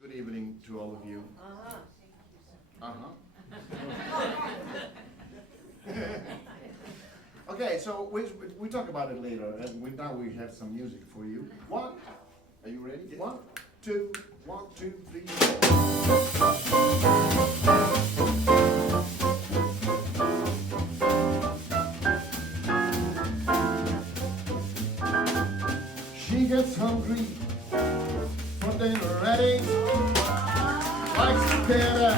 Good evening to all of you. Okay, so we talk about it later, and now we have some music for you. One, are you ready? Yes. 1, 2, 1, 2, 3, 4. She gets hungry for dinner ready. Likes to better,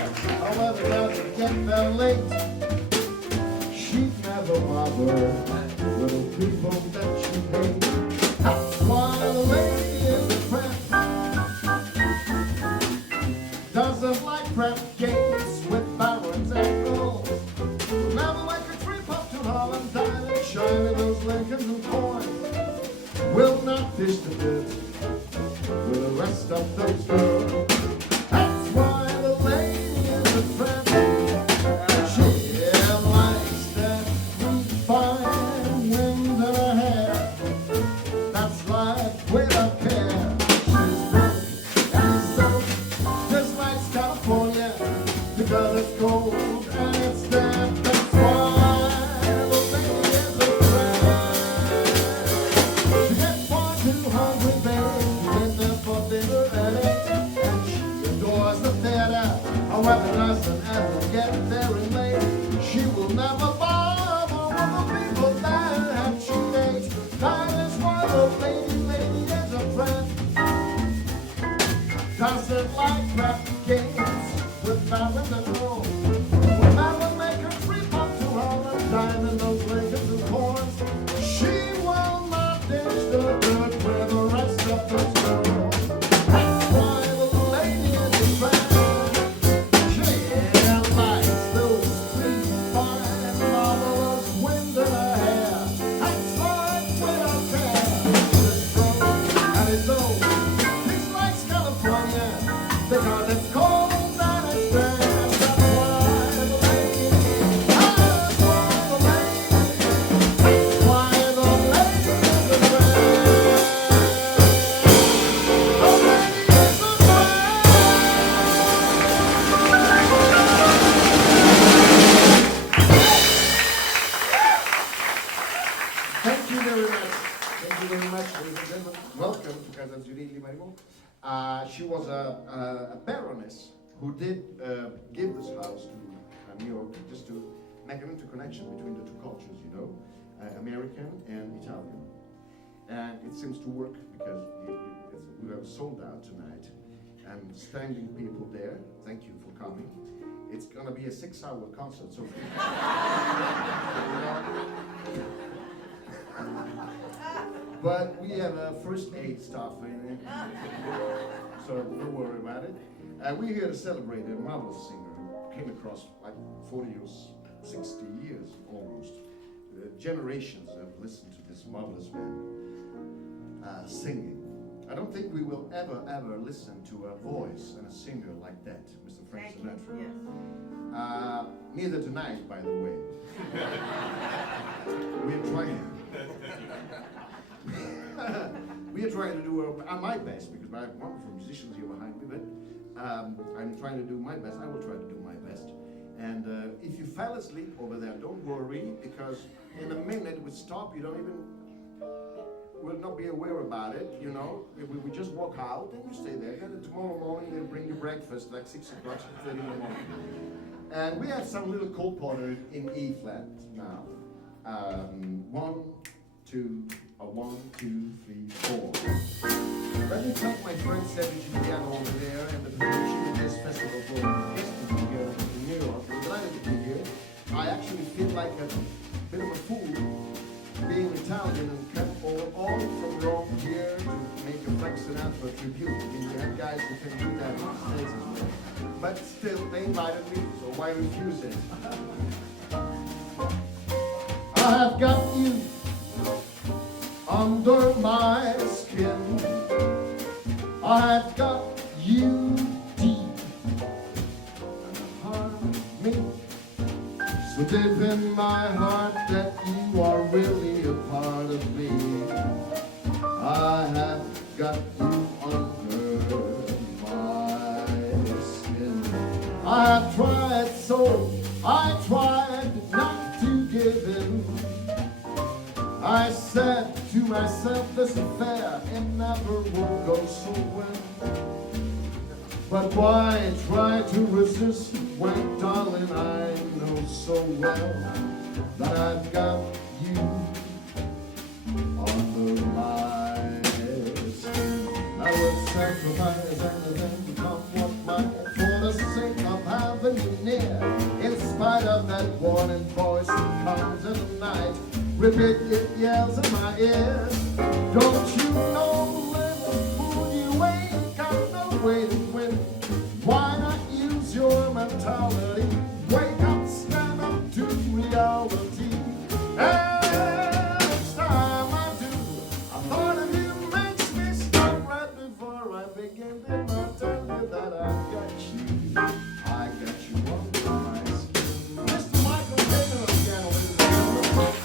however doesn't get there late. She'd never bother little people that she hates. That's why the lady is a friend. Doesn't like prep games with barons and girls. Will never like a trip up to Holland, dine and shine in those Lincolns and coins. Will not fish the bit with the rest of those girls. That's why the lady is a friend. She likes that fine wind in her hair. That's life without care. She's broke and so just like California. The girl is cold and it's damp. That's why the lady is a friend. She gets far too hungry, babe. She's there for dinner at 8, and she adores the theater. However, doesn't ever get there in late. She will never bother with the people that she dates. That is why the lady is a friend. Doesn't like crap games with barons and girls. Will never make her trip up to Holland, dine in those Lincolns and corns. She will not dish the dirt with the rest of those girls. That's why the lady is a friend. She likes those three fine marvelous wind in her hair. That's right without care. She's broke and it's old. This likes California because it's cold and it's damp. That's why the lady. That's why the lady. That's why the lady is a friend. The lady is a friend. Thank you very much. Thank you very much, ladies and gentlemen. Welcome to Casa Zerilli-Marimò. She was a baroness who did give this house to New York just to make an interconnection between the two cultures, you know, American and Italian. And it seems to work because we are sold out tonight. And standing people there, thank you for coming. It's gonna be a 6-hour concert, so but we have a first aid staff in it, so don't worry about it. We're here to celebrate a marvelous singer who came across like 40 or 60 years almost. Generations have listened to this marvelous man singing. I don't think we will ever listen to a voice and a singer like that, Mr. Frank Sinatra. Yes. Neither tonight, by the way. We're trying. We are trying to do my best because I have wonderful musicians here behind me, but I'm trying to do my best. I will try to do my best. And if you fell asleep over there, don't worry, because in a minute we stop. You don't even will not be aware about it. You know, we just walk out and you stay there. And tomorrow morning they'll bring you breakfast like 6 o'clock, 6:30 in the morning. And we have some little Cole Porter in E flat now. 1, 2. 1, 2, 3, 4. Let me thank my friend Zerilli-Marimò over there and the Peperoncino Jazz Festival for guesting me here in New York. I'm delighted to be here. I actually feel like a bit of a fool being Italian and come all from Rome here to make a Frank Sinatra tribute. I mean, you have guys who can do that in the States as well. But still, they invited me, so why refuse it? I have got you under my skin. I've got you deep in the heart of me. So deep in my heart that you are really a part of me. I have got you under my living. I said to myself, this affair, it never would go so well. But why try to resist when, darling, I know so well that I've got you under my skin. I would sacrifice anything to come what might for the sake of having you near. In spite of that warning voice that comes in the night, repeat it yells in my ear. Don't you know, little fool, you ain't got no way to win. Why not use your mentality? Wake up, stand up to reality. And each time I do, I thought of you makes me stop right before I begin. Didn't I tell you that I've got you? I got you under my skin. Mr. Michael Kanan again, ladies and gentlemen.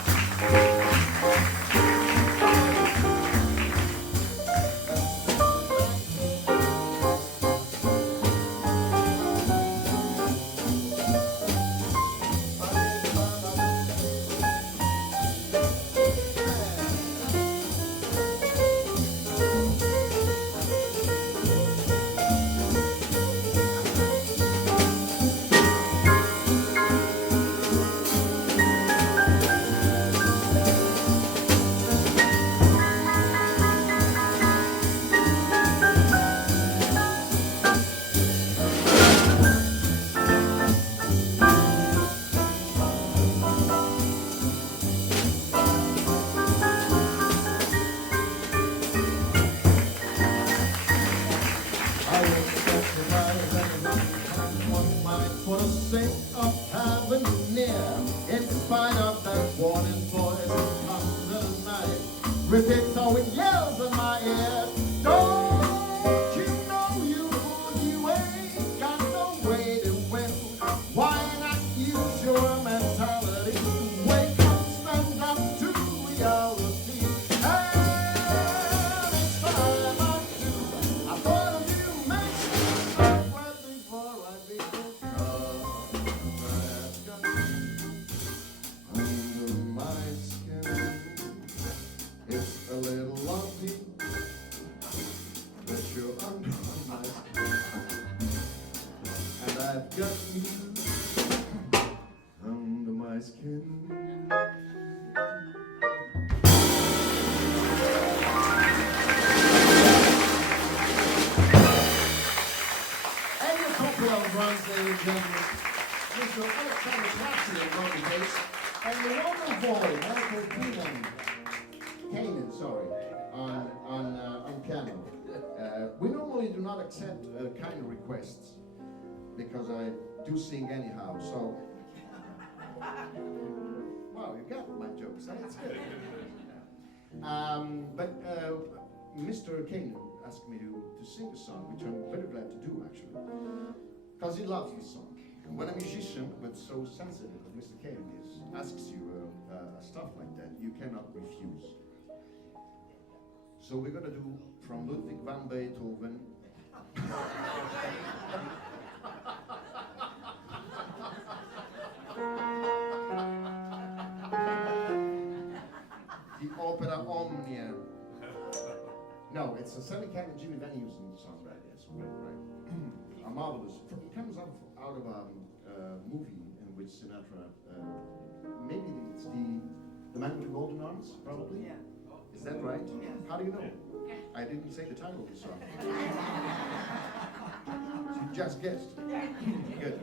For the sake of having you near, in spite of that warning voice that comes in the night, repeats how it yells in my ear. Don't you know, you fool, you ain't got no way to win. Why not use your mentality? Wake up, stand up to reality. And each time I do, I thought of you makes me stop right before I begin. It's a little lucky that you're under my skin, and I've got you under my skin. Elio Coppola on drums, ladies and gentlemen. Mr. Alexander Claffy on the bass, and the wonderful Kanan, on piano. We normally do not accept kind of requests because I do sing anyhow. So, wow, you got my jokes. That's good. But Mr. Kanan asked me to sing a song, which I'm very glad to do actually, because he loves this song. And when a musician with so sensitive as Mr. Kanan is asks you stuff like that, you cannot refuse. So we're going to do from Ludwig van Beethoven. The opera Omnia. No, it's a Sally Cat and Jimmy Van Heusen song, right? Yes, right. A marvelous. It comes out of a movie in which Sinatra, maybe it's the Man with the Golden Arms, probably? Yeah. Is that right? Yes. How do you know? I didn't say the title of the song. You just guessed. Good.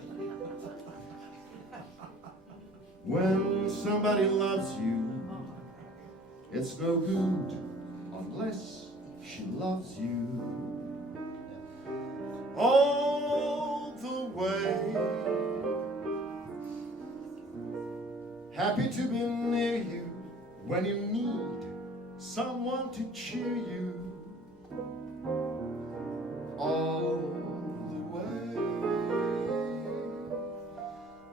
When somebody loves you, it's no good unless she loves you all the way. Happy to be near you when you need someone to cheer you all the way.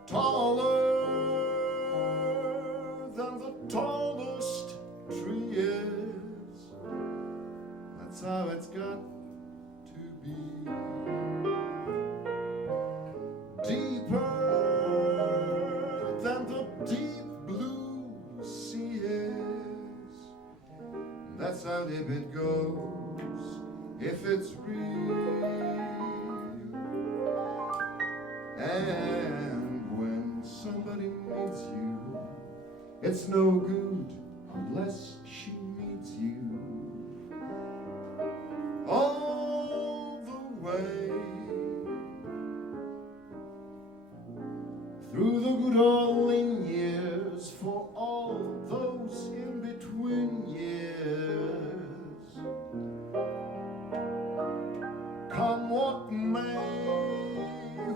Taller than the tallest tree is, that's how it's got to be. Deeper than the deep blue that's how deep it goes, if it's real. And when somebody needs you, it's no good unless she meets you. All the way through the good old lean years, for all those in between years. Come what may,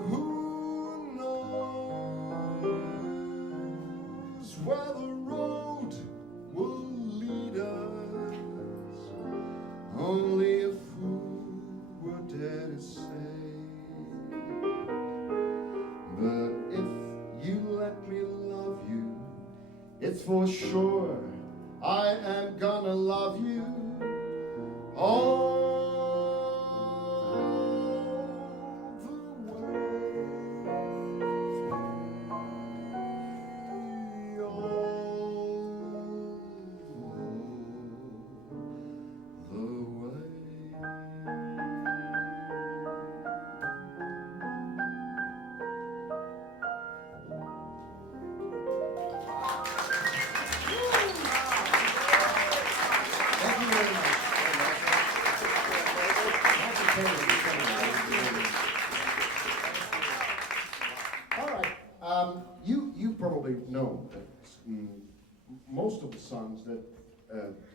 who knows where the road will lead us? Only a fool would dare to say. But if you let me love you, it's for sure I am gonna love you all the way, All right, you probably know that most of the songs that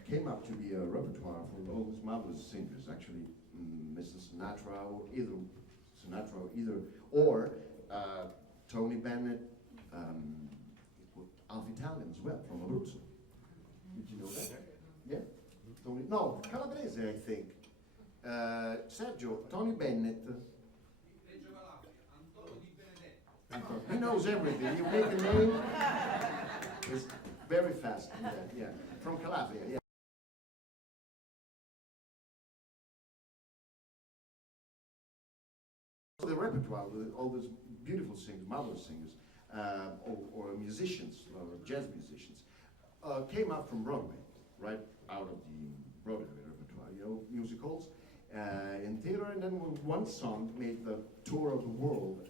came up to be a repertoire for all these marvelous singers, actually, Mr. Sinatra or Tony Bennett, half Italian as well, from Abruzzo. Did you know that? Yeah? Tony, no, Calabrese, I think. Sergio, Tony Bennett. He knows everything. You make a name, it's very fast. Yeah. From Calabria, yeah. The repertoire with all those beautiful singers, marvelous singers, or musicians, or jazz musicians, came out from Broadway, right out of the Broadway repertoire, musicals, in theater, and then one song made the tour of the world,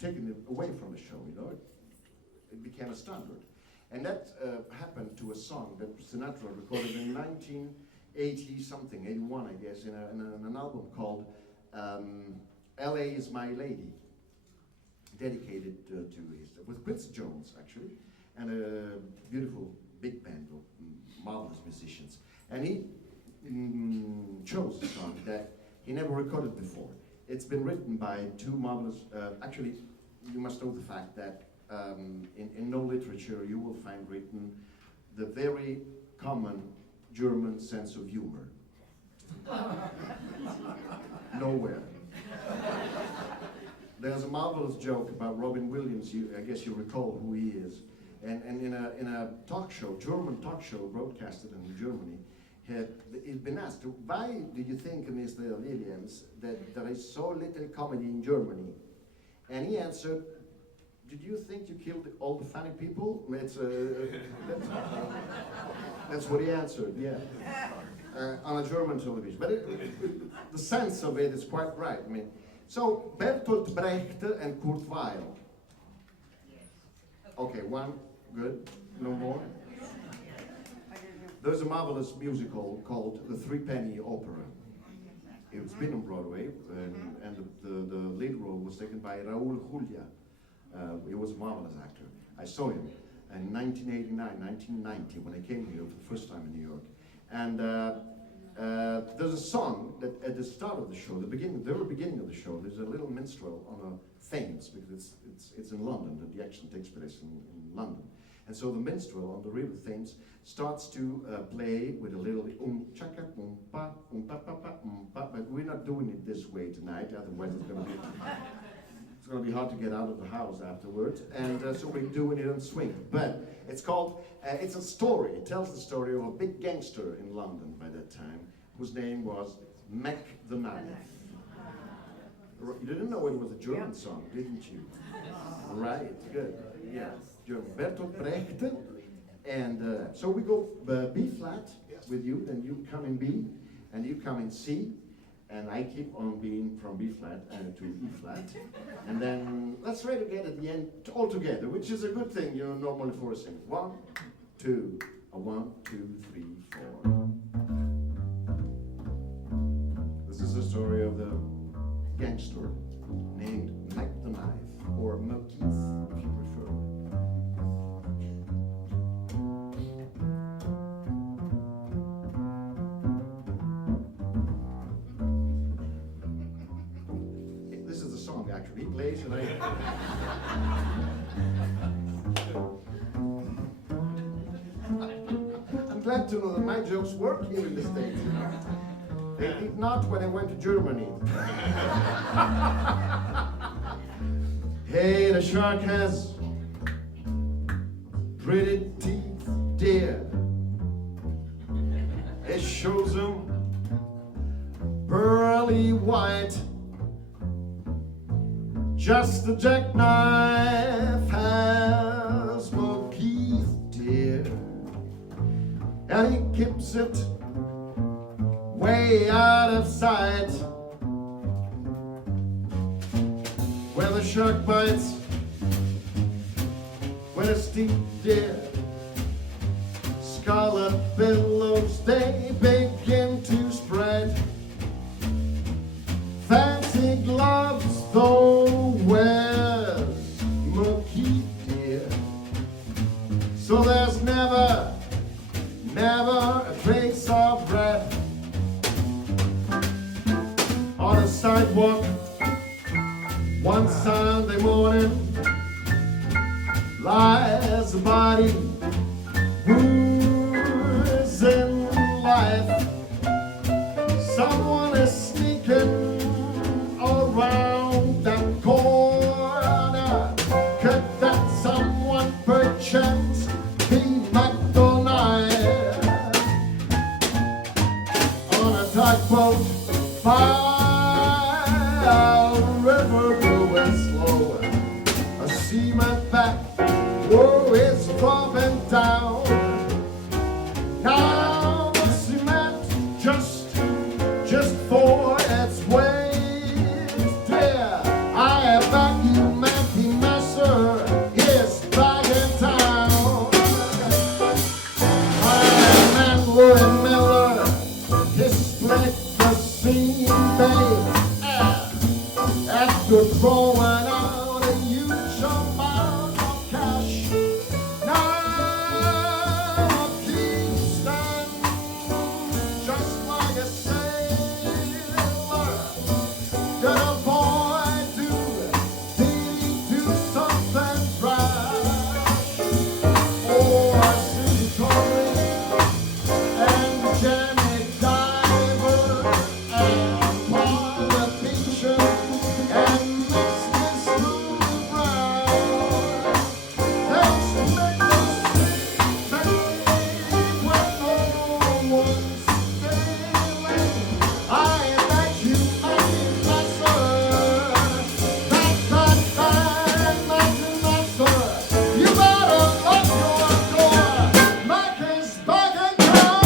taking it away from the show, it became a standard. And that happened to a song that Sinatra recorded in 1980-something, 81, I guess, in an album called L.A. is My Lady, dedicated to his, with Quincy Jones, actually, and a beautiful big band of marvelous musicians. And he chose a song that he never recorded before. It's been written by two marvelous, actually, you must know the fact that in no literature you will find written the very common German sense of humor. Nowhere. There's a marvelous joke about Robin Williams, I guess you recall who he is, and in a talk show, German talk show broadcasted in Germany, he'd been asked, why do you think, Mr. Williams, that there is so little comedy in Germany? And he answered, did you think you killed all the funny people? That's what he answered, yeah. On a German television. But the sense of it is quite right. I mean, so Bertolt Brecht and Kurt Weill. Okay, one, good, no more. There's a marvelous musical called The Threepenny Opera. It's been on Broadway, and the lead role was taken by Raúl Julia. He was a marvelous actor. I saw him in 1989, 1990, when I came here for the first time in New York. And there's a song that at the start of the show, the very beginning of the show, there's a little minstrel on a Thames, because it's in London, and the action takes place in London. And so the minstrel on the river Thames starts to play with a little chaka pa pa pa pa, but we're not doing it this way tonight, otherwise it's going to be hard to get out of the house afterwards. And so we're doing it on swing. But it's called, it's a story. It tells the story of a big gangster in London by that time, whose name was Mac the Knife. You didn't know it was a German song, didn't you? Right, good, yeah. German. Bertolt Brecht And so we go B flat with you, then you come in B, and you come in C, and I keep on being from B flat to E flat. And then let's try to get at the end all together, which is a good thing, you know, normally for a singer. 1, 2, 1, 2, 3, 4. This is the story of the gangster named Mike the Knife, or Mokeith, if you prefer. This is the song, actually. He plays and I'm glad to know that my jokes work here in the States. They did not when I went to Germany. Hey, the shark has pretty teeth, dear. It shows them pearly white. Just a jackknife has no teeth, dear. And he keeps it way out of sight. Where the shark bites, when his teeth, dear, scarlet billows they begin to spread. Fancy gloves though wears Mookie, dear. So there's never a trace of breath on a sidewalk one Sunday morning. Lies a body who's in life. Someone is sneaking around that corner. Could that someone perchance be McDonald on a tugboat by a river going slow? A seaman back, whoa, it's dropping down. Now the cement just for its weight, dear. I back you, Mackie Messer, is back in town. I am William Miller, his split the scene, babe. After throwing out a huge amount of cash, now Kingston, just like a sailor, got a boy to do something rash. Oh, I see Tori and Janet Diver and politician and mix this room around. Let's make us sing when no one's sailing. I bet you Mackie Messer, that Mackie Messer. You better lock your door. Mackie's back in town.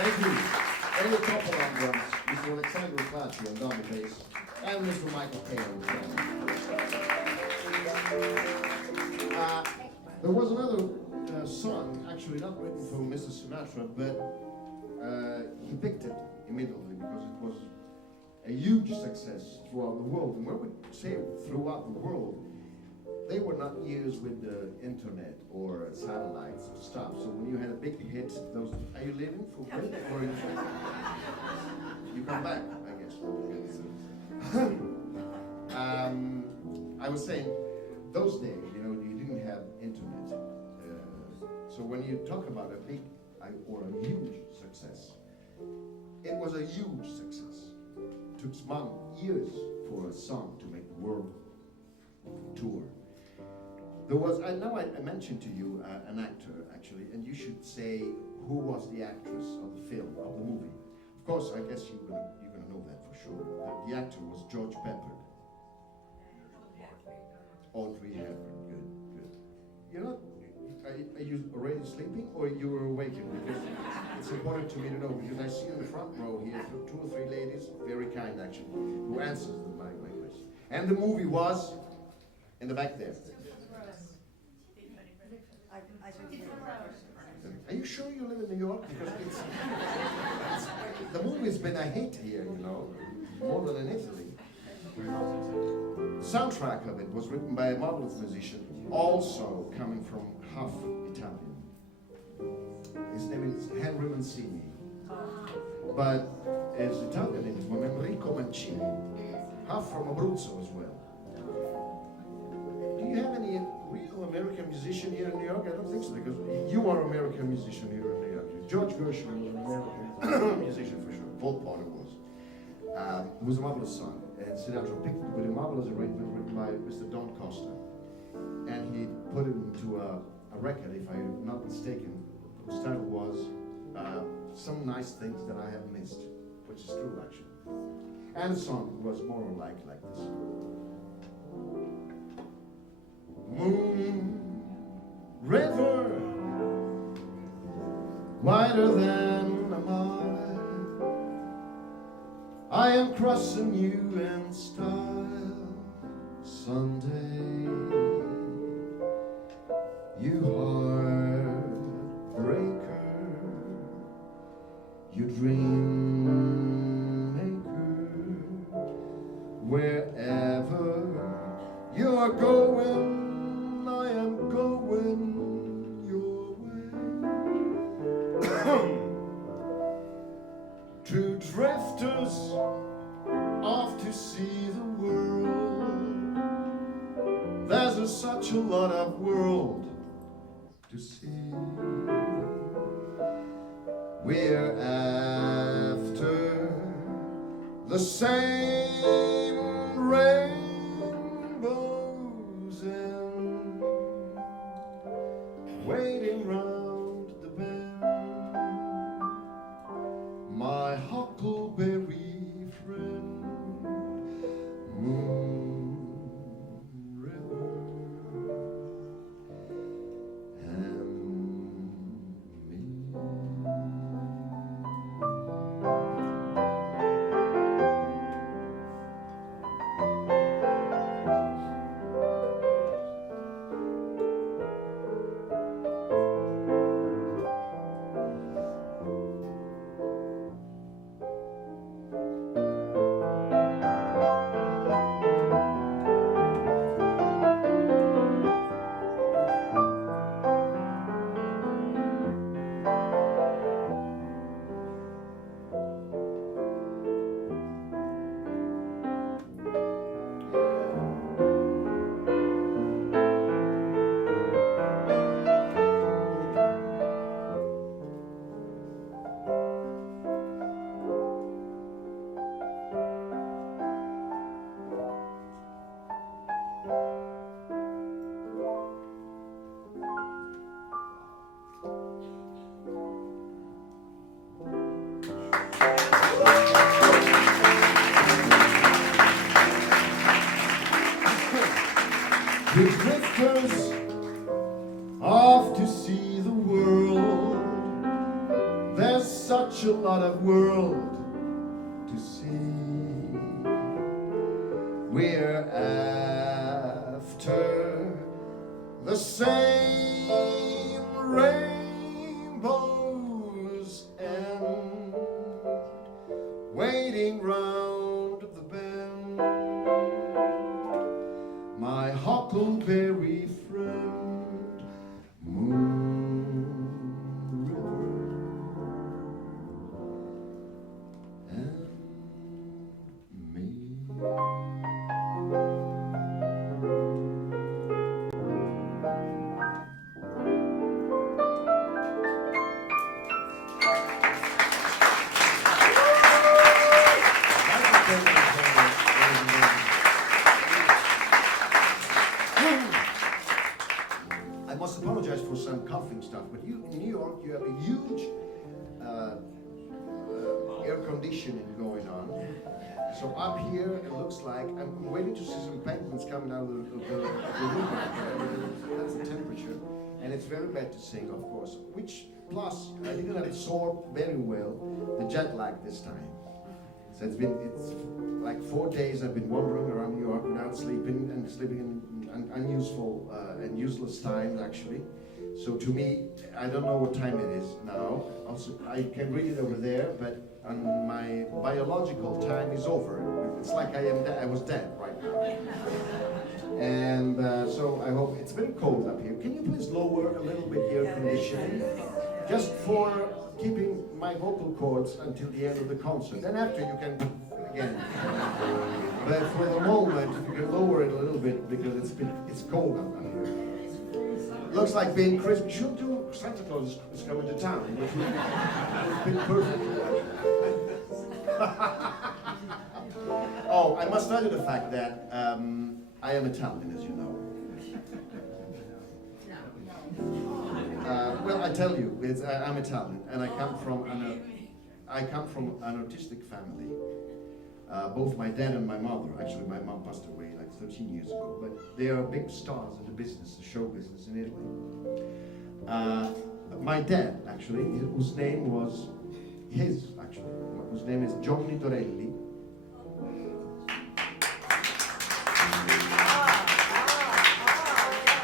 Thank you. Elio Coppola on drums, Mr. Alexander Claffy on double bass, and Mr. Michael Kanan on drums. There was another song, actually not written for Mr. Sinatra, but he picked it immediately because it was a huge success throughout the world. And when we say throughout the world, they were not used with the internet or satellites or stuff. So when you had a big hit, those, are you leaving for good or you come back? I guess. I was saying, those days, you know, you didn't have internet. So when you talk about a big or a huge success, it was a huge success. It took years for a song to make the world tour. There was, I mentioned to you an actor, actually, and you should say who was the actress of the film, of the movie. Of course, I guess you're gonna know that for sure. The actor was George Pepper. Audrey Hepburn, good. You're not, are you already sleeping or you were awakened? Because it's important to me to know, because I see in the front row here 2 or 3 ladies, very kind actually, who answers my question. And the movie was in the back there. Are you sure you live in New York? Because the movie's been a hit here, you know, more than in Italy. The soundtrack of it was written by a marvelous musician, also coming from half Italian. His name is Henry Mancini, but his Italian name is Enrico Mancini, half from Abruzzo as well. Do you have any real American musician here in New York? I don't think so, because you are an American musician here in New York. George Gershwin was an American musician for sure. Paul Potter was. It was a marvelous song, and Sinatra picked it with a marvelous arrangement written by Mr. Don Costa, and he put it into a record, if I'm not mistaken, whose title was Some Nice Things That I Have Missed, which is true actually. And the song was more like this. Moon, river, wider than a mile, I am crossing you in style someday. You heartbreaker, you dream maker, wherever you are going, I am going your way. Two drifters off to see the world. There's such a lot of world to see. We're after the same rainbows and waiting round the bend. My huckleberry friend, Moon River, and me. The drifters off to see the world. There's such a lot of world to see. We're after the same rainbows and waiting round the bend. My huckleberry friend, Moon River, and me. must apologize for some coughing stuff, but in New York you have a huge air conditioning going on. So up here it looks like I'm waiting to see some penguins coming out of the room. That's the temperature, and it's very bad to sing, of course. Which plus I didn't absorb very well the jet lag this time. So it's like 4 days I've been wandering around New York without sleeping in unuseful and useless times actually. So to me, I don't know what time it is now. Also, I can read it over there, but on my biological time is over. It's like I was dead right now. And so I hope it's very cold up here. Can you please lower a little bit the air conditioning? Just for keeping my vocal cords until the end of the concert. Then after you can again. But for the moment, you can lower it a little bit because it's cold up here. Looks like being Christmas. Should do Santa Claus is coming to town, which would be perfect. Oh, I must tell you the fact that I am Italian, as you know. Well, I tell you, I'm Italian, and I come from an artistic family. Both my dad and my mother. Actually, my mom passed away like 13 years ago, but they are big stars in the business, the show business in Italy. My dad, actually, whose name is Gianni Torelli.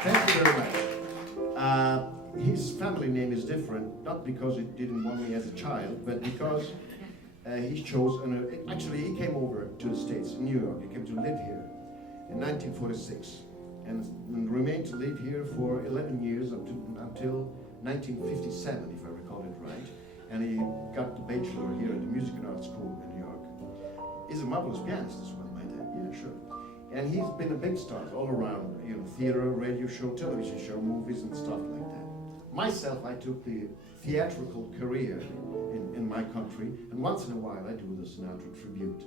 Thank you very much. His family name is different, not because it didn't want me as a child, but because he chose, actually he came over to the States, in New York. He came to live here in 1946 and remained to live here for 11 years until 1957, if I recall it right. And he got the bachelor here at the Music and Art School in New York. He's a marvelous pianist as well, my dad, yeah, sure. And he's been a big star all around, theater, radio show, television show, movies and stuff like that. Myself, I took the theatrical career in my country, and once in a while I do the Sinatra tribute.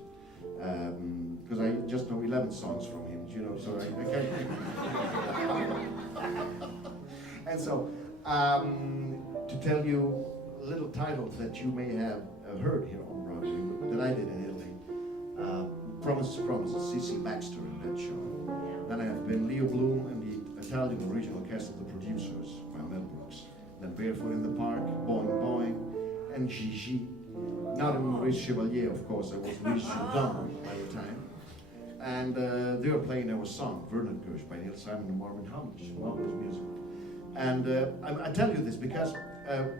Because I just know 11 songs from him, so I can't. And so, to tell you little titles that you may have heard here on Broadway, that I did in Italy. Promise to Promise, C.C. Baxter in that show. Then I have been Leo Bloom and the Italian original cast of The Producers by Mel Brooks. Then Barefoot in the Park, Boing Boing, and Gigi. Not in Maurice Chevalier, of course, I was Maurice Jourdan by the time. And they were playing our song, Vernon Gersh, by Neil Simon and Marvin Hamlish, marvelous music. And I tell you this because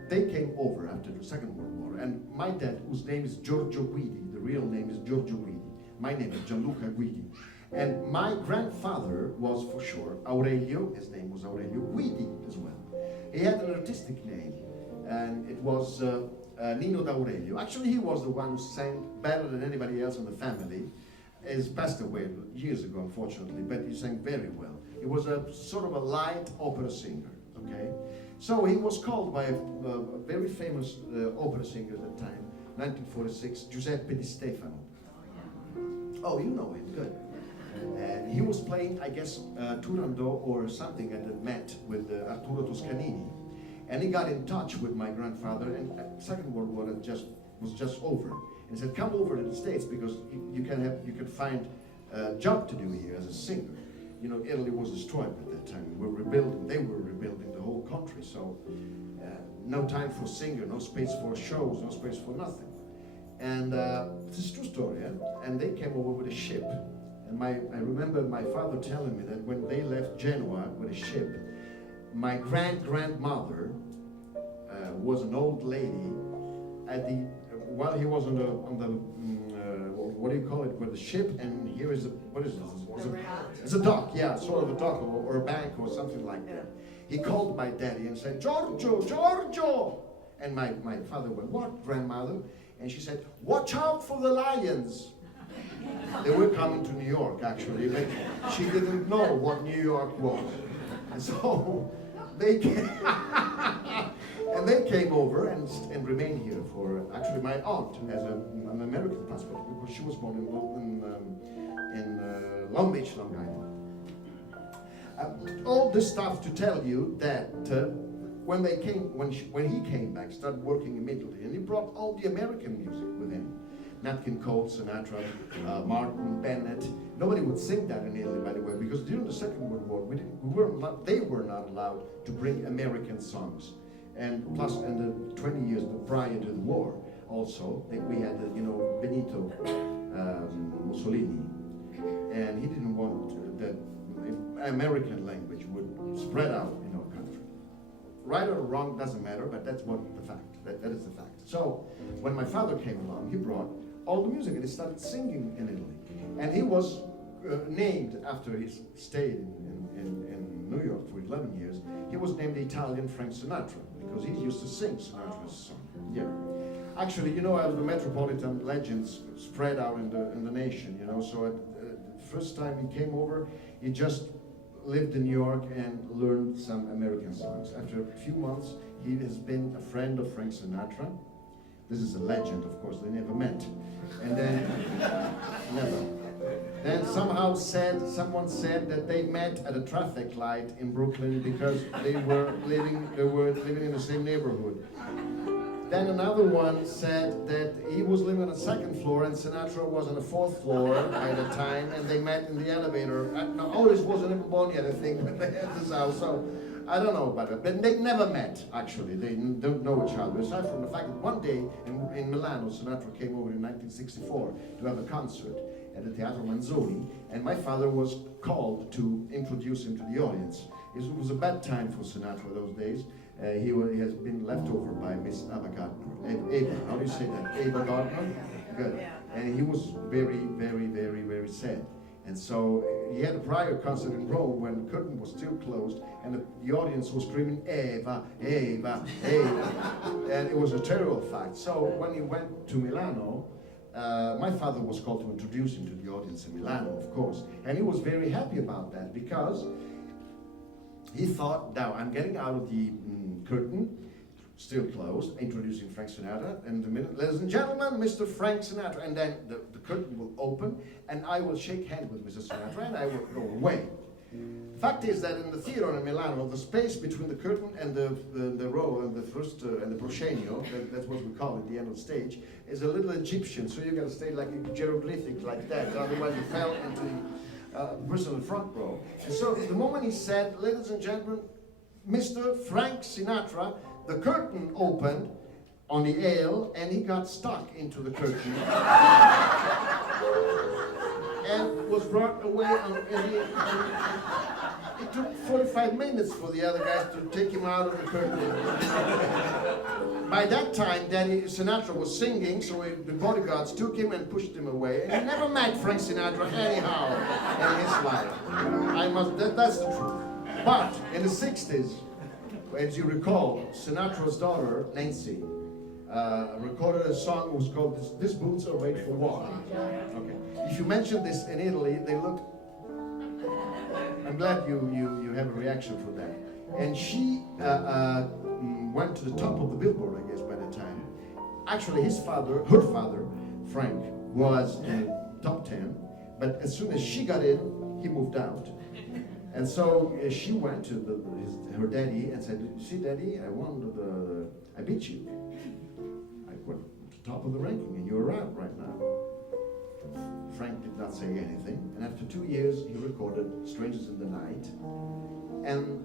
they came over after the Second World War, and my dad, whose name is Giorgio Guidi, the real name is Giorgio Guidi, my name is Gianluca Guidi, and my grandfather was for sure Aurelio, his name was Aurelio Guidi as well. He had an artistic name, and it was Nino d'Aurelio. Actually, he was the one who sang better than anybody else in the family. He's passed away years ago, unfortunately, but he sang very well. He was a sort of a light opera singer, okay? So he was called by a very famous opera singer at that time, 1946, Giuseppe Di Stefano. Oh, you know him, good. And he was playing, I guess, Turandot or something at the Met with Arturo Toscanini. And he got in touch with my grandfather, and Second World War was just over. And he said, come over to the States because you can find a job to do here as a singer. Italy was destroyed at that time. They were rebuilding the whole country. So no time for singer, no space for shows, no space for nothing. And this is a true story, and they came over with a ship. And I remember my father telling me that when they left Genoa with a ship, my grandmother was an old lady while he was on the what do you call it, with the ship, and here is what is this? It's a dock, yeah, sort of a dock or a bank or something like that. He called my daddy and said, Giorgio! And my father went, what, grandmother? And she said, watch out for the lions. They were coming to New York, actually, but she didn't know what New York was. And so they came, and they came over and remained here for, actually my aunt has an American passport because she was born in Long Beach, Long Island. All this stuff to tell you that when he came back, started working immediately, and he brought all the American music with him. Nat King Cole, Sinatra, Martin, Bennett. Nobody would sing that in Italy, by the way, because during the Second World War, they were not allowed to bring American songs. And plus, in the 20 years prior to the war, also, we had, Benito Mussolini, and he didn't want that American language would spread out in our country. Right or wrong doesn't matter, but that's what the fact. That is the fact. So, when my father came along, he brought all the music, and he started singing in Italy. And he was named, after he stayed in New York for 11 years, he was named the Italian Frank Sinatra, because he used to sing Sinatra's song. Yeah. Actually, as the metropolitan legends spread out in the nation, so the first time he came over, he just lived in New York and learned some American songs. After a few months, he has been a friend of Frank Sinatra. This is a legend, of course, they never met. And then, never. Then someone said that they met at a traffic light in Brooklyn because they were living in the same neighborhood. Then another one said that he was living on the second floor and Sinatra was on the fourth floor at the time, and they met in the elevator. This was in Bologna, I think, when they had this house. So I don't know about it, but they never met, actually. They don't know each other, aside from the fact that one day in Milano, Sinatra came over in 1964 to have a concert at the Teatro Manzoni, and my father was called to introduce him to the audience. It was a bad time for Sinatra those days. He has been left over by Miss Ava Gardner. Ava, how do you say that? Ava Gardner? Good. And he was very, very, very, very sad. And so he had a prior concert in Rome when the curtain was still closed, and the audience was screaming, Eva, Eva, Eva. And it was a terrible fact. So when he went to Milano, my father was called to introduce him to the audience in Milano, of course. And he was very happy about that, because he thought, now I'm getting out of the curtain, still closed, introducing Frank Sinatra, and the minute, ladies and gentlemen, Mr. Frank Sinatra, and then the curtain will open, and I will shake hands with Mr. Sinatra, and I will go away. Fact is that in the theater in Milano, the space between the curtain and the row and the first and the proscenio, that's what we call it, the end of the stage, is a little Egyptian, so you got to stay like a hieroglyphic like that, otherwise you fell into the person in the front row. And so the moment he said, ladies and gentlemen, Mr. Frank Sinatra, the curtain opened on the aisle, and he got stuck into the curtain and was brought away. It took 45 minutes for the other guys to take him out of the curtain. By that time, Daddy Sinatra was singing, so the bodyguards took him and pushed him away. And he never met Frank Sinatra anyhow in his life. That's the truth. But in the 60s, as you recall, Sinatra's daughter, Nancy, recorded a song that was called This Boots Are Made for Walking. Okay. If you mention this in Italy, they look... I'm glad you have a reaction for that. And she went to the top of the Billboard, I guess, by that time. Actually, her father, Frank, was in top 10, but as soon as she got in, he moved out. And so she went to her daddy and said, see, Daddy, I beat you. I went to the top of the ranking, and you're out right now. Frank did not say anything, and after 2 years, he recorded Strangers in the Night, and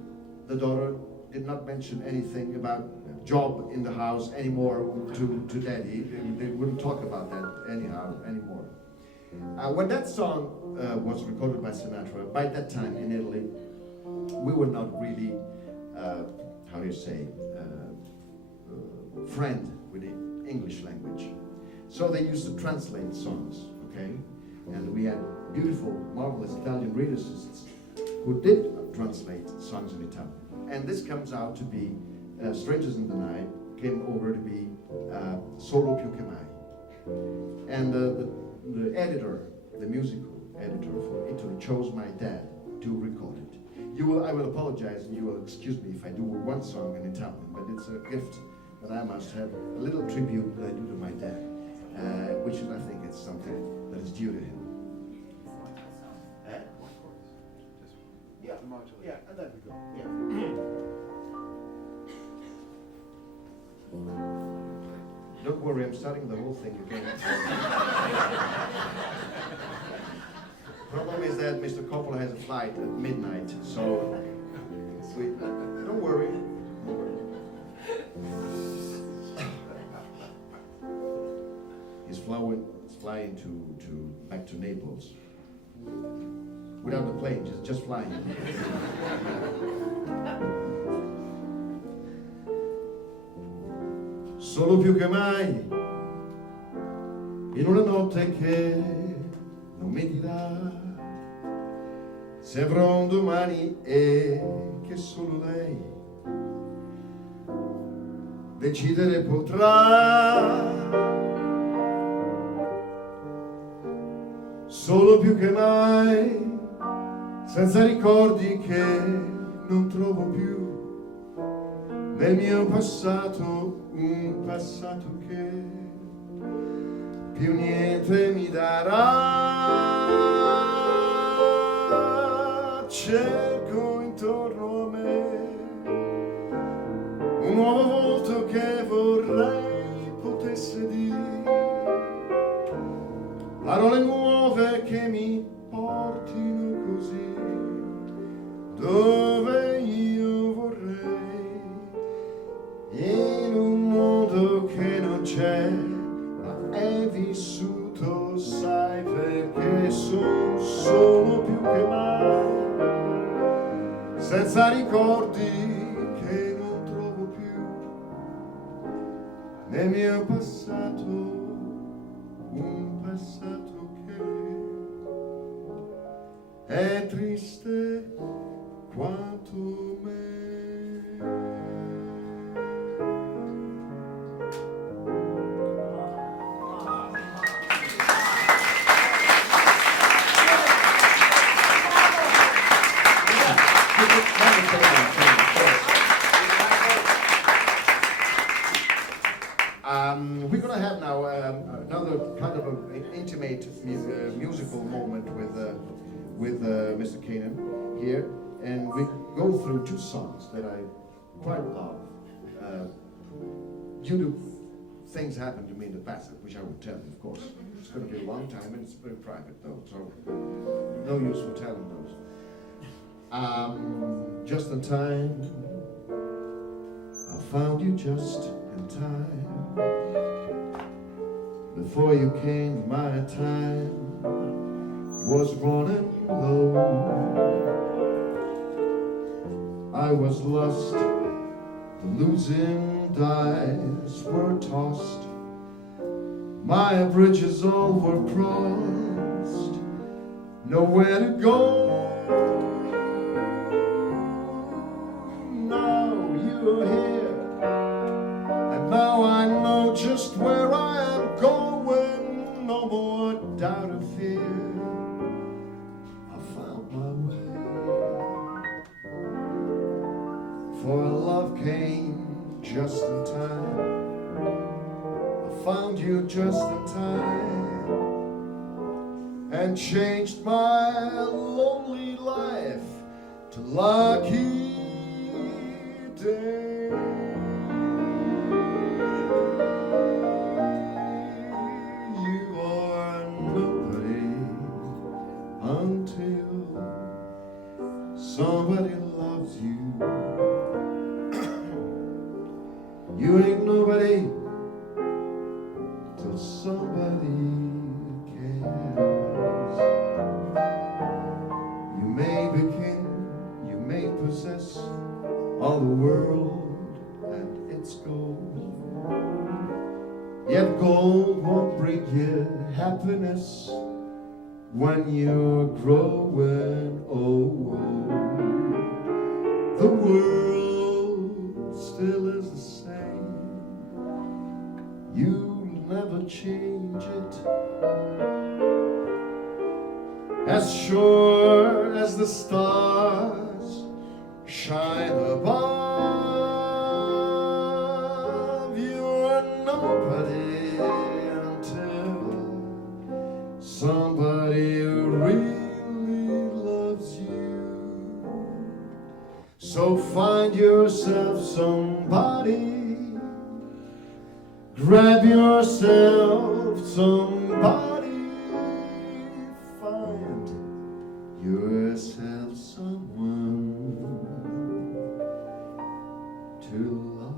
the daughter did not mention anything about job in the house anymore to Daddy. They wouldn't talk about that anymore. When that song was recorded by Sinatra, by that time in Italy, we were not really, how do you say, friend with the English language. So they used to translate songs, okay? And we had beautiful, marvelous Italian lyricists who did translate songs in Italian. And this comes out to be, Strangers in the Night came over to be Solo più che mai. And the editor, the musical editor for Italy, chose my dad to record it. I will apologize, and you will excuse me if I do one song in Italian, but it's a gift that I must have, a little tribute that I do to my dad, which I think it's something that is due to him. worry, I'm starting the whole thing again. Problem is that Mr. Coppola has a flight at midnight, so don't worry. He's flying to back to Naples. Without the plane, just flying. Solo più che mai, in una notte che non mi dirà se avrò un domani e che solo lei decidere potrà. Solo più che mai, senza ricordi che non trovo più nel mio passato, un passato che più niente mi darà. Cerco intorno a me un nuovo volto che vorrei potesse dire parole nuove che mi portino così dove io vorrei, in un mondo che non c'è ma è vissuto, sai, perché sono più che mai senza ricordi che non trovo più nel mio passato, un passato che è triste quanto me. We're going to have now another kind of an intimate musical moment with Mr. Kanan here, and we go through two songs that I quite love. Due to things happened to me in the past, which I will tell you, of course. It's going to be a long time, and it's very private, though, so no use for telling those. Just in time, I found you just in time. Before you came, my time was running low. I was lost, the losing dice were tossed. My bridges all were crossed, nowhere to go. Now you're here, and now I know just where I am going. No more doubt or fear, I found my way. For love came just in time, I found you just in time, and changed my lonely life to lucky day. Until somebody loves you. You ain't nobody till somebody cares. You may be king, you may possess all the world and its gold, yet gold won't bring you happiness when you're growing old. The world still is the same, you'll never change it. As sure as the stars shine above, you're nobody until somebody really loves you. So find yourself somebody Grab yourself somebody, find yourself someone to love.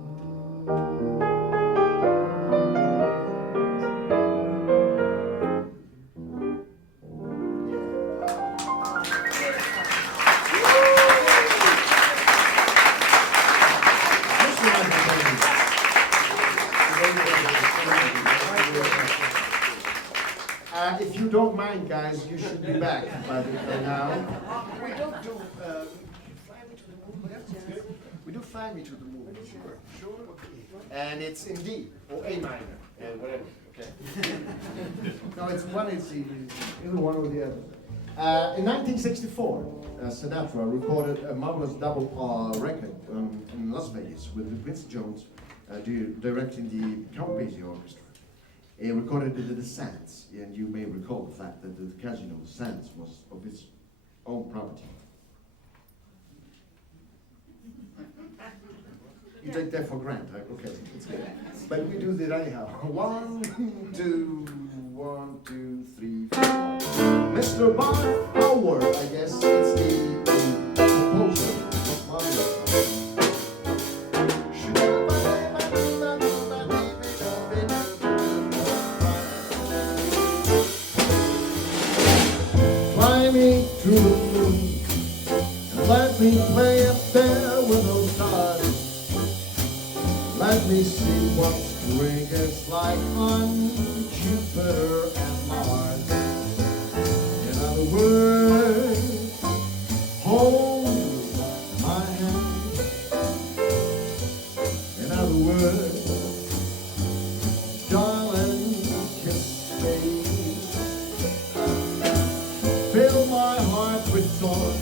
If you don't mind, guys, you should be back by now. We don't do Fly Me to the Moon. We do Fly Me to the Moon. Sure. And it's in D or A minor and whatever. Okay. No, it's one. It's either one or the other. In 1964, Sinatra recorded a marvelous double record in Las Vegas with Prince Jones directing the Count Basie Orchestra. He recorded it at the Sands, and you may recall the fact that the casino, the Sands, was of its own property. You take that for granted, okay, it's good. But we do that anyhow. 1, 2, 1, 2, 3, 4. Mr. Bob Howard, I guess it's the composer. Fly me to the moon and let me play up there with those stars. Let me see what spring is like on Jupiter and Mars. In other words, hold my hand. In other words, darling, kiss me. Fill my heart with joy.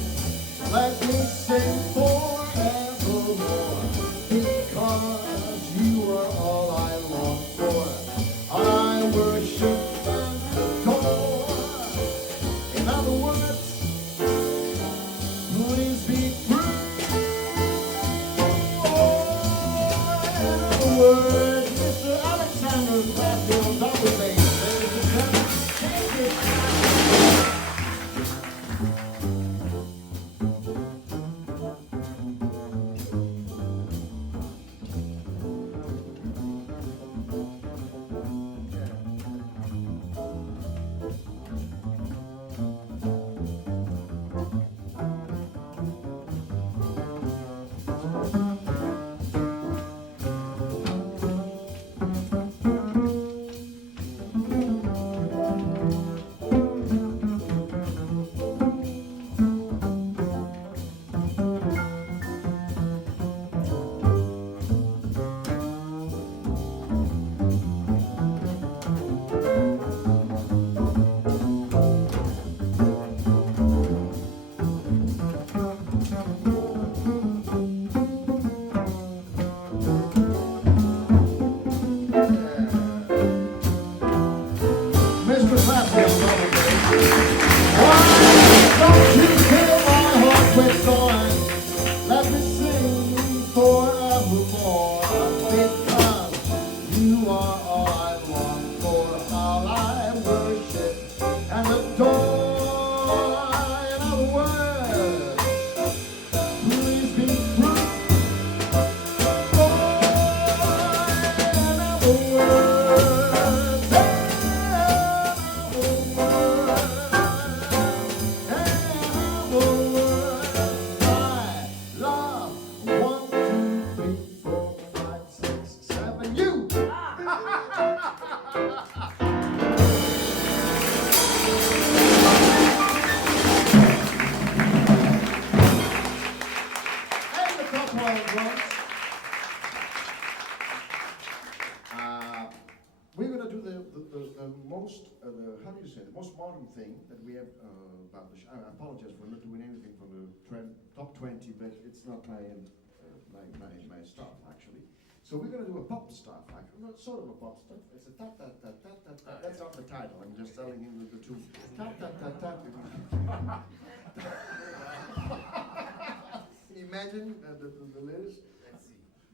Let me sing forevermore. Because you are all I long for. I worship and adore. In other words, please be true. In other words, Mr. Alexander Claffy on double bass. Ladies and gentlemen, take it. Mr. Claffy on double bass. Why don't you fill my heart with joy? Let me sing forevermore. Because you are all I long for, all I worship and adore. In other words, please be true. In other words, we're going to do the most, how do you say, the most modern thing that we have about the show. I apologize for not doing anything from the top 20, but it's not my stuff, actually. So we're going to do a pop stuff, actually, not sort of a pop stuff. It's a ta-ta-ta-ta-ta-ta. That's not the title, I'm just telling him the tune. Ta-ta-ta-ta. Can you imagine the lyrics?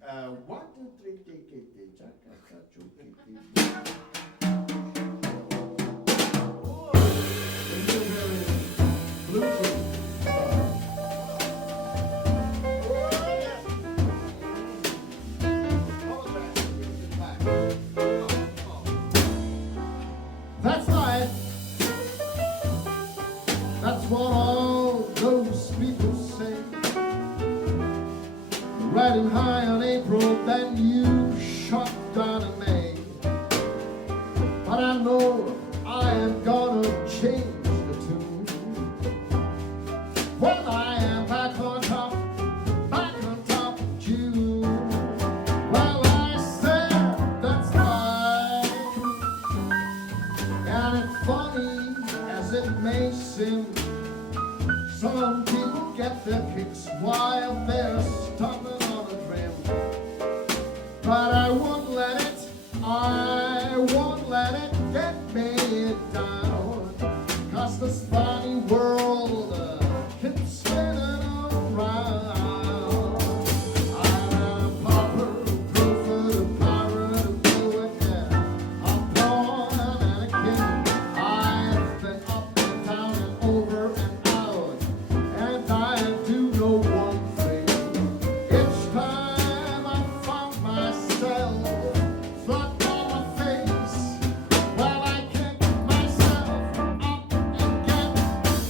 One, two, three, that's life. That's what all those people say. Riding high on April, then you shot down in May. But I know I am gonna change the tune. Well, I am back on top of June. Well, I said that's life. And it's funny as it may seem, some people get their kicks while they're stumbling on a dream. But I won't let it get me down. 'Cause this funny world keeps spinning around. I'm a pauper, a prophet, a pirate, a poet, yeah. I'm born and a king. I've been up and down and over and out. And I do know one thing. Each time I found myself flat on my face, well, I kick myself up and get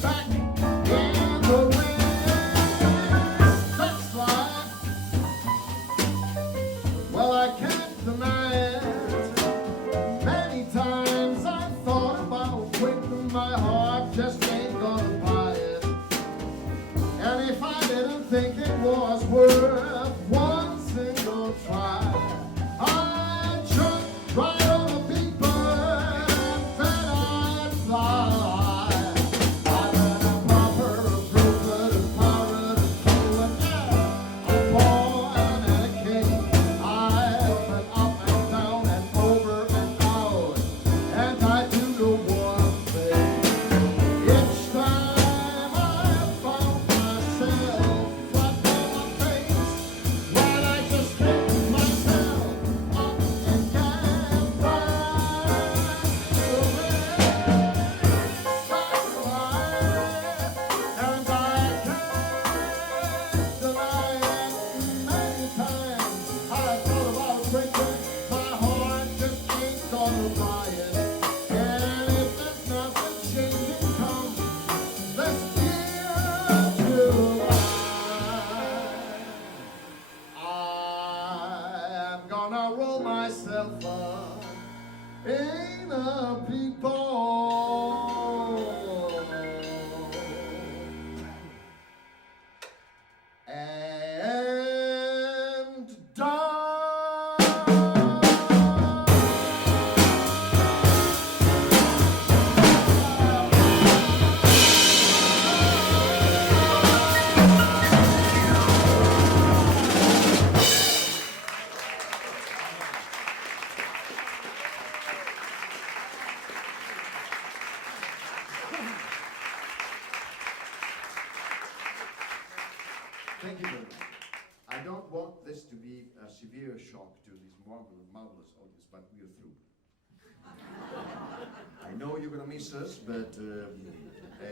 back in the race. That's life. Well, I can't deny it. Many times I thought about quitting, my heart just ain't gonna buy it. And if I didn't think it was worth one single try, I'd jump right on a big bird and then I'd fly. I've been a pauper, a prophet, a pirate, a poet, yeah. A born and a king. I've been up and down and over and out. And I do know one thing. Each time I found myself flat on my face, well, I just pick myself up and get back to the race. That's life. And I can't deny it. Many times I thought about quitting, my heart just ain't gonna buy it. And if there's nothing changing come this year July, I'm gonna roll myself up in a big ball and die. Thank you very much. I don't want this to be a severe shock to this marvelous audience, but we're through. I know you're going to miss us, but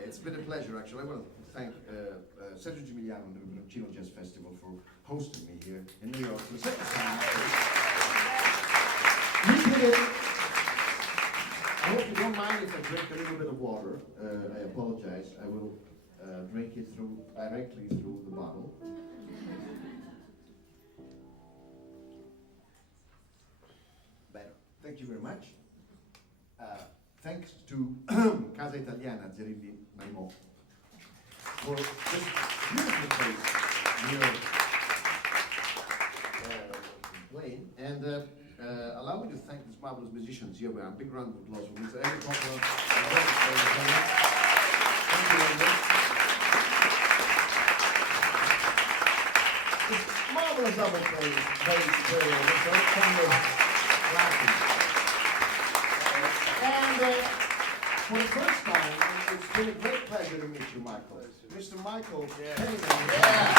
it's been a pleasure, actually. I want to thank Zerilli-Marimò and the Peperoncino Jazz Festival for hosting me here in New York for the second time. You did it. I hope you don't mind if I drink a little bit of water. I apologize. I will drink it directly through the bottle. Better. Thank you very much. Thanks to Casa Italiana, Zerilli-Marimò, for this beautiful place here playing. And allow me to thank these marvelous musicians here. A big round of applause for Mr. Elio, Coppola. Thank you very much. This marvelous double player, bass player, Mr. Claffy. And for the first time, it's been a great pleasure to meet you, Michael. Mr. Michael Kanan. Yeah.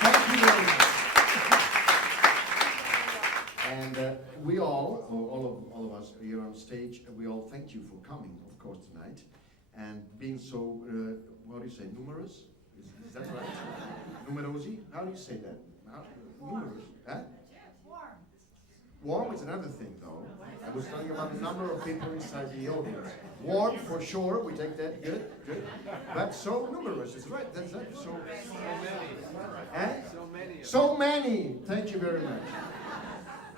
Thank us here on stage, and we all thank you for coming, of course, tonight, and being so, what do you say, numerous? Is that right? Numerosi? How do you say that? Numerous? Huh? Warm is another thing, though. I was talking about the number of people inside the audience. Warm, for sure, we take that, good, good. But so numerous, it's right, that's right. So many. Eh? So many, thank you very much.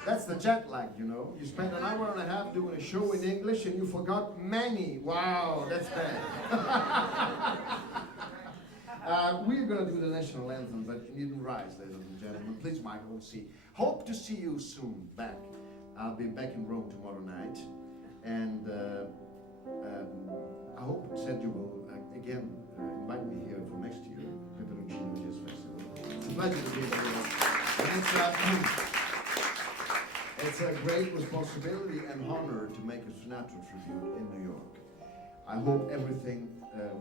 That's the jet lag, you know. You spend an hour and a half doing a show in English and you forgot many. Wow, that's bad. We're going to do the national anthem, but you didn't rise, ladies and gentlemen. Please, Michael, we'll see. Hope to see you soon back. I'll be back in Rome tomorrow night. And I hope that you will, again, invite me here for next year, Peperoncino Jazz Festival. It's a pleasure to be here. And it's a great responsibility and honor to make a Sinatra tribute in New York. I hope everything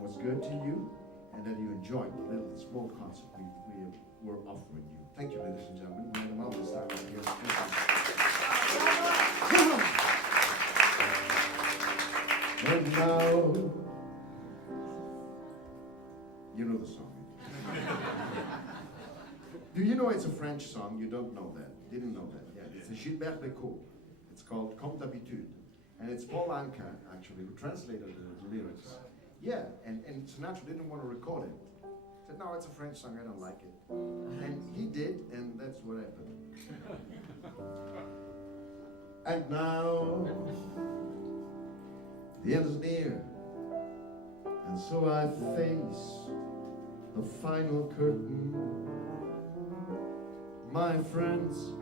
was good to you and that you enjoyed the little small concert we were offering you. Thank you, ladies and gentlemen. We had a marvelous time out here. And now, you know the song. Do you know it's a French song? You don't know that. Didn't know that. Yeah, it's a Gilbert Bécaud. It's called Comme d'habitude. And it's Paul Anka, actually, who translated the lyrics. Yeah, and Sinatra didn't want to record it. He said, no, it's a French song, I don't like it. And he did, and that's what happened. And now, the end is near, and so I face the final curtain. My friends,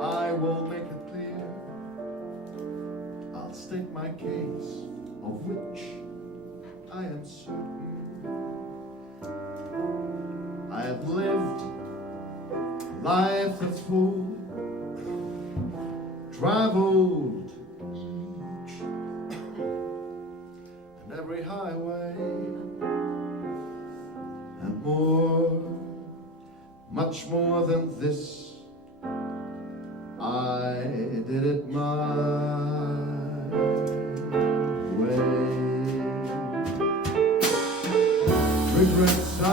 I will make it clear. I'll state my case, of which I am certain. I have lived a life that's full, traveled each and every highway, and more, much more than this. I did it my way. Regrets I